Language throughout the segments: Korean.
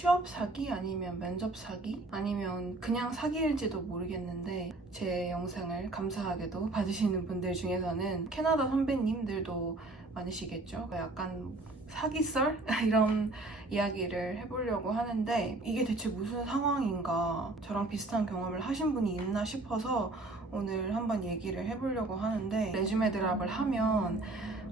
취업 사기 아니면 면접 사기 아니면 그냥 사기일지도 모르겠는데 제 영상을 감사하게도 봐주시는 분들 중에서는 캐나다 선배님들도 많으시겠죠. 약간 사기썰? 이런 이야기를 해보려고 하는데 이게 대체 무슨 상황인가, 저랑 비슷한 경험을 하신 분이 있나 싶어서 오늘 한번 얘기를 해보려고 하는데, 레주메 드랍을 하면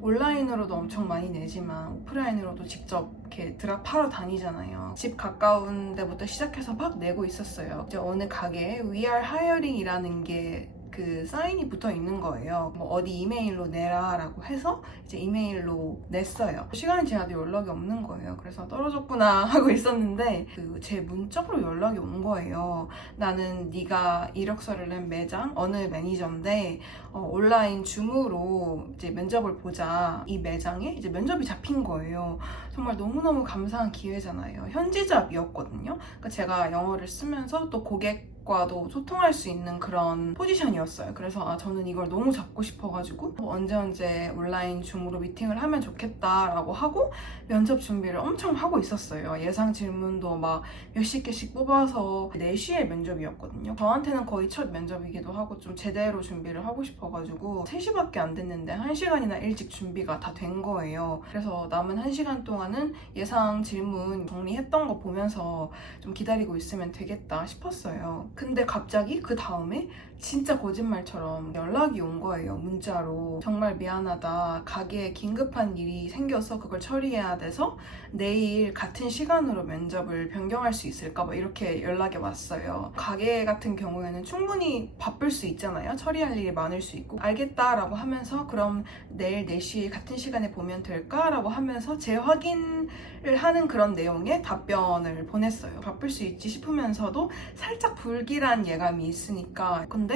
온라인으로도 엄청 많이 내지만 오프라인으로도 직접 이렇게 드랍하러 다니잖아요. 집 가까운 데부터 시작해서 막 내고 있었어요. 이제 어느 가게에 We are hiring이라는 게 그 사인이 붙어 있는 거예요. 뭐 어디 이메일로 내라 라고 해서 이제 이메일로 냈어요. 시간이 지나도 연락이 없는 거예요. 그래서 떨어졌구나 하고 있었는데 제 문자로 연락이 온 거예요. 나는 네가 이력서를 낸 매장 어느 매니저인데 온라인 줌으로 이제 면접을 보자. 이 매장에 이제 면접이 잡힌 거예요. 정말 너무너무 감사한 기회잖아요. 현지잡이었거든요. 그러니까 제가 영어를 쓰면서 또 고객과도 소통할 수 있는 그런 포지션이었어요. 그래서 저는 이걸 너무 잡고 싶어가지고 언제 온라인 줌으로 미팅을 하면 좋겠다라고 하고 면접 준비를 엄청 하고 있었어요. 예상 질문도 막 몇십 개씩 뽑아서 4시에 면접이었거든요. 저한테는 거의 첫 면접이기도 하고 좀 제대로 준비를 하고 싶어가지고 3시밖에 안 됐는데 1시간이나 일찍 준비가 다 된 거예요. 그래서 남은 1시간 동안은 예상 질문 정리했던 거 보면서 좀 기다리고 있으면 되겠다 싶었어요. 근데 갑자기 그 다음에 진짜 거짓말처럼 연락이 온 거예요. 문자로. 정말 미안하다. 가게에 긴급한 일이 생겨서 그걸 처리해야 돼서 내일 같은 시간으로 면접을 변경할 수 있을까? 뭐 이렇게 연락이 왔어요. 가게 같은 경우에는 충분히 바쁠 수 있잖아요. 처리할 일이 많을 수 있고. 알겠다라고 하면서 그럼 내일 4시 같은 시간에 보면 될까? 라고 하면서 재확인을 하는 그런 내용의 답변을 보냈어요. 바쁠 수 있지 싶으면서도 살짝 불길한 예감이 있으니까. 근데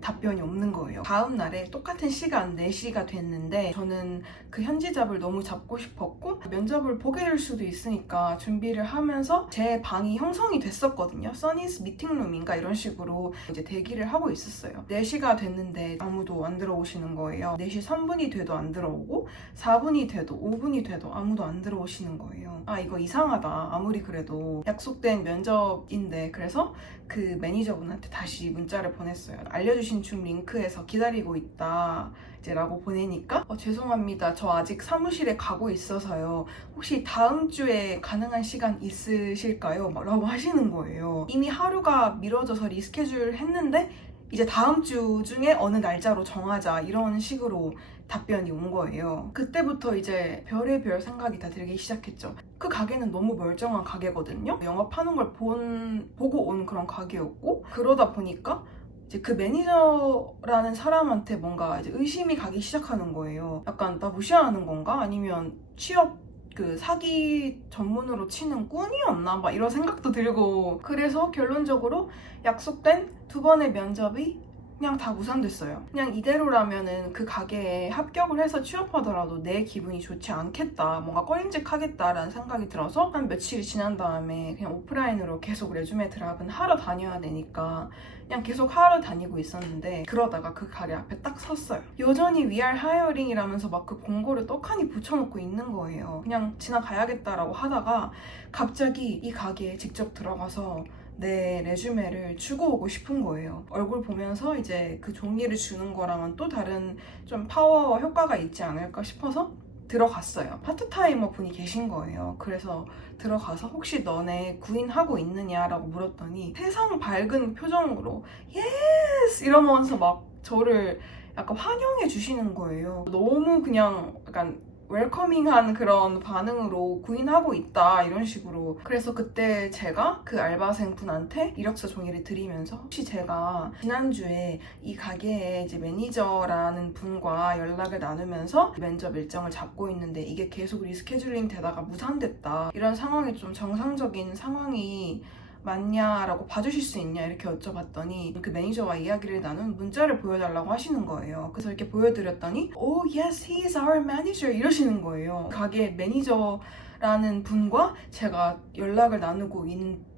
답변이 없는 거예요. 다음 날에 똑같은 시간 4시가 됐는데 저는 그 현지잡을 너무 잡고 싶었고 면접을 보게 될 수도 있으니까 준비를 하면서 제 방이 형성이 됐었거든요. 써니스 미팅룸인가 이런 식으로 이제 대기를 하고 있었어요. 4시가 됐는데 아무도 안 들어오시는 거예요. 4시 3분이 돼도 안 들어오고 4분이 돼도 5분이 돼도 아무도 안 들어오시는 거예요. 이거 이상하다. 아무리 그래도 약속된 면접인데. 그래서 그 매니저분한테 다시 문자를 보냈어요. 알려주신 줌 링크에서 기다리고 있다 이제 라고 보내니까 죄송합니다. 저 아직 사무실에 가고 있어서요. 혹시 다음 주에 가능한 시간 있으실까요? 라고 하시는 거예요. 이미 하루가 미뤄져서 리스케줄 했는데 이제 다음 주 중에 어느 날짜로 정하자 이런 식으로 답변이 온 거예요. 그때부터 이제 별의별 생각이 다 들기 시작했죠. 그 가게는 너무 멀쩡한 가게거든요. 영업하는 걸 보고 온 그런 가게였고, 그러다 보니까 이제 그 매니저라는 사람한테 뭔가 이제 의심이 가기 시작하는 거예요. 약간 나 무시하는 건가? 아니면 취업 그 사기 전문으로 치는 꾼이었나? 막 이런 생각도 들고. 그래서 결론적으로 약속된 2번의 면접이 그냥 다 무산됐어요. 그냥 이대로라면은 그 가게에 합격을 해서 취업하더라도 내 기분이 좋지 않겠다, 뭔가 꺼림직하겠다라는 생각이 들어서 한 며칠이 지난 다음에 그냥 오프라인으로 계속 레주메 드랍은 하러 다녀야 되니까 그냥 계속 하러 다니고 있었는데, 그러다가 그 가게 앞에 딱 섰어요. 여전히 We are hiring이라면서 막 그 공고를 떡하니 붙여놓고 있는 거예요. 그냥 지나가야겠다라고 하다가 갑자기 이 가게에 직접 들어가서 내 레주메를 주고 오고 싶은 거예요. 얼굴 보면서 이제 그 종이를 주는 거랑은 또 다른 좀 파워 효과가 있지 않을까 싶어서 들어갔어요. 파트타이머 분이 계신 거예요. 그래서 들어가서 혹시 너네 구인하고 있느냐라고 물었더니 세상 밝은 표정으로 예스 이러면서 막 저를 약간 환영해 주시는 거예요. 너무 그냥 약간 웰커밍한 그런 반응으로 구인하고 있다 이런 식으로. 그래서 그때 제가 그 알바생 분한테 이력서 종이를 드리면서 혹시 제가 지난주에 이 가게에 이제 매니저라는 분과 연락을 나누면서 면접 일정을 잡고 있는데 이게 계속 리스케줄링 되다가 무산됐다, 이런 상황이 좀 정상적인 상황이 맞냐라고 봐주실 수 있냐 이렇게 여쭤봤더니 그 매니저와 이야기를 나눈 문자를 보여달라고 하시는 거예요. 그래서 이렇게 보여드렸더니 Oh yes, he is our manager 이러시는 거예요. 가게 매니저라는 분과 제가 연락을 나누고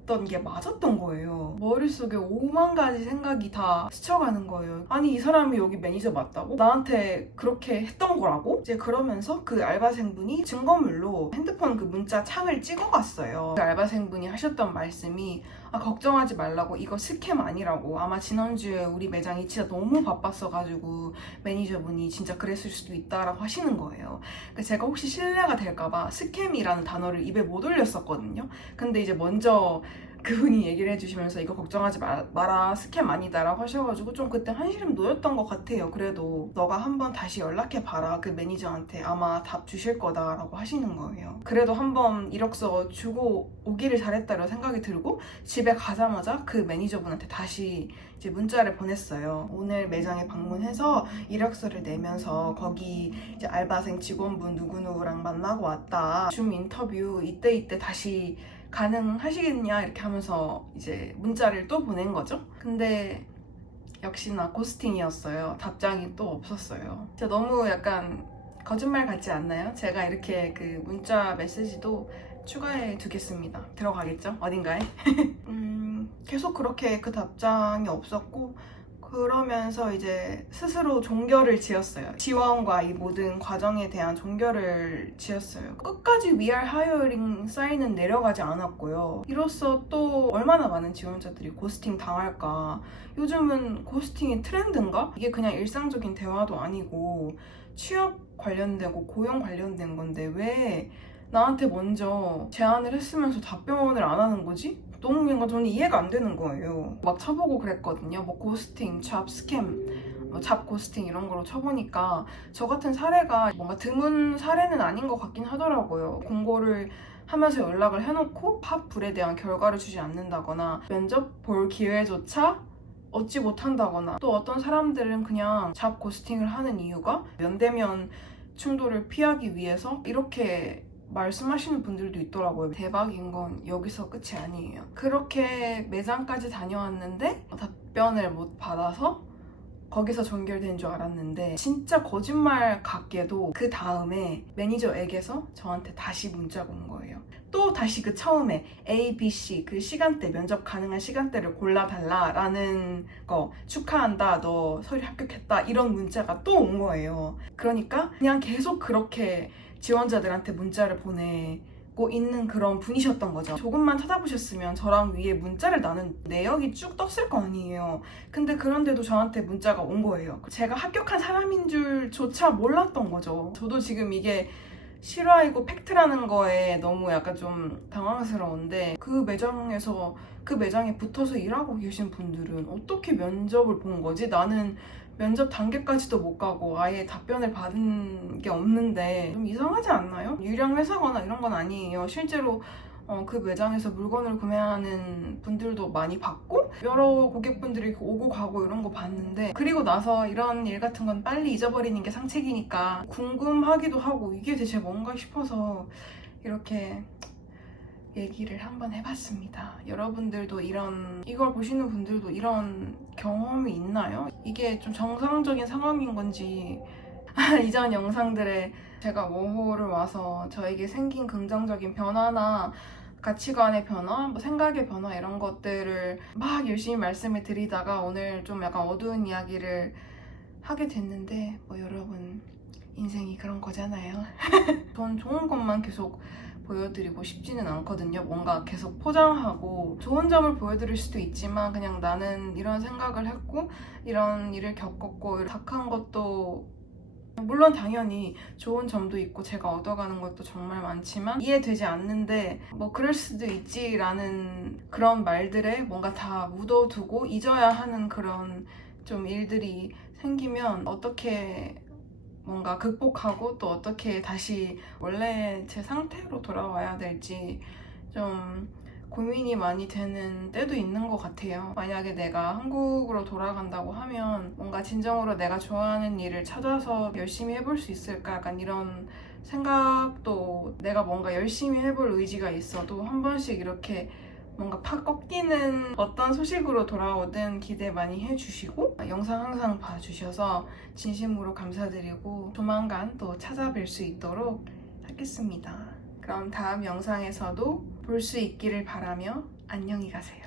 말했던 게 맞았던 거예요. 머릿속에 5만 가지 생각이 다 스쳐가는 거예요. 아니 이 사람이 여기 매니저 맞다고? 나한테 그렇게 했던 거라고? 이제 그러면서 그 알바생분이 증거물로 핸드폰 그 문자 창을 찍어갔어요. 그 알바생분이 하셨던 말씀이 걱정하지 말라고, 이거 스캠 아니라고. 아마 지난주에 우리 매장이 진짜 너무 바빴어가지고 매니저분이 진짜 그랬을 수도 있다라고 하시는 거예요. 그래서 제가 혹시 신뢰가 될까봐 스캠이라는 단어를 입에 못 올렸었거든요. 근데 이제 먼저 그분이 얘기를 해주시면서 이거 걱정하지 마라, 스캠 아니다라고 하셔가지고 좀 그때 한시름 놓였던 것 같아요. 그래도 너가 한번 다시 연락해봐라, 그 매니저한테 아마 답 주실 거다라고 하시는 거예요. 그래도 한번 이력서 주고 오기를 잘했다라고 생각이 들고 집에 가자마자 그 매니저분한테 다시 이제 문자를 보냈어요. 오늘 매장에 방문해서 이력서를 내면서 거기 이제 알바생 직원분 누구누구랑 만나고 왔다, 줌 인터뷰 이때 다시 가능하시겠냐 이렇게 하면서 이제 문자를 또 보낸 거죠. 근데 역시나 고스팅이었어요. 답장이 또 없었어요. 진짜 너무 약간 거짓말 같지 않나요? 제가 이렇게 그 문자 메시지도 추가해 두겠습니다. 들어가겠죠? 어딘가에? 계속 그렇게 그 답장이 없었고, 그러면서 이제 스스로 종결을 지었어요. 지원과 이 모든 과정에 대한 종결을 지었어요. 끝까지 위알 하이어링 사인은 내려가지 않았고요. 이로써 또 얼마나 많은 지원자들이 고스팅 당할까. 요즘은 고스팅이 트렌드인가? 이게 그냥 일상적인 대화도 아니고 취업 관련되고 고용 관련된 건데 왜 나한테 먼저 제안을 했으면서 답변을 안 하는 거지? 너무 뭔가 저는 이해가 안 되는 거예요. 막 쳐보고 그랬거든요. 뭐 고스팅, 잡 스캠, 잡 고스팅 이런 거로 쳐보니까 저 같은 사례가 뭔가 드문 사례는 아닌 것 같긴 하더라고요. 공고를 하면서 연락을 해놓고 팝불에 대한 결과를 주지 않는다거나 면접 볼 기회조차 얻지 못한다거나, 또 어떤 사람들은 그냥 잡 고스팅을 하는 이유가 면대면 충돌을 피하기 위해서 이렇게 말씀하시는 분들도 있더라고요. 대박인 건 여기서 끝이 아니에요. 그렇게 매장까지 다녀왔는데 답변을 못 받아서 거기서 종결된 줄 알았는데, 진짜 거짓말 같게도 그 다음에 매니저에게서 저한테 다시 문자가 온 거예요. 또 다시 그 처음에 A, B, C 그 시간대, 면접 가능한 시간대를 골라달라 라는 거, 축하한다, 너 서류 합격했다, 이런 문자가 또 온 거예요. 그러니까 그냥 계속 그렇게 지원자들한테 문자를 보내고 있는 그런 분이셨던 거죠. 조금만 찾아보셨으면 저랑 위에 문자를 나눈 내역이 쭉 떴을 거 아니에요. 근데 그런데도 저한테 문자가 온 거예요. 제가 합격한 사람인 줄조차 몰랐던 거죠. 저도 지금 이게 실화이고 팩트라는 거에 너무 약간 좀 당황스러운데, 그 매장에 붙어서 일하고 계신 분들은 어떻게 면접을 본 거지? 나는 면접 단계까지도 못 가고 아예 답변을 받은 게 없는데 좀 이상하지 않나요? 유령 회사거나 이런 건 아니에요. 실제로 그 매장에서 물건을 구매하는 분들도 많이 봤고, 여러 고객분들이 오고 가고 이런 거 봤는데, 그리고 나서 이런 일 같은 건 빨리 잊어버리는 게 상책이니까 궁금하기도 하고 이게 대체 뭔가 싶어서 이렇게 얘기를 한번 해봤습니다. 여러분들도 이걸 보시는 분들도 이런 경험이 있나요? 이게 좀 정상적인 상황인 건지. 이전 영상들에 제가 워홀을 와서 저에게 생긴 긍정적인 변화나 가치관의 변화, 뭐 생각의 변화 이런 것들을 막 열심히 말씀을 드리다가 오늘 좀 약간 어두운 이야기를 하게 됐는데, 뭐 여러분 인생이 그런 거잖아요. 전 좋은 것만 계속 보여드리고 싶지는 않거든요. 뭔가 계속 포장하고 좋은 점을 보여드릴 수도 있지만, 그냥 나는 이런 생각을 했고 이런 일을 겪었고 착한 것도 물론 당연히 좋은 점도 있고 제가 얻어가는 것도 정말 많지만 이해되지 않는데 뭐 그럴 수도 있지라는 그런 말들에 뭔가 다 묻어두고 잊어야 하는 그런 좀 일들이 생기면 어떻게 뭔가 극복하고 또 어떻게 다시 원래 제 상태로 돌아와야 될지 좀 고민이 많이 되는 때도 있는 것 같아요. 만약에 내가 한국으로 돌아간다고 하면 뭔가 진정으로 내가 좋아하는 일을 찾아서 열심히 해볼 수 있을까? 약간 이런 생각도, 내가 뭔가 열심히 해볼 의지가 있어도 한 번씩 이렇게 뭔가 팍 꺾이는 어떤 소식으로 돌아오든 기대 많이 해주시고, 영상 항상 봐주셔서 진심으로 감사드리고 조만간 또 찾아뵐 수 있도록 하겠습니다. 그럼 다음 영상에서도 볼 수 있기를 바라며 안녕히 가세요.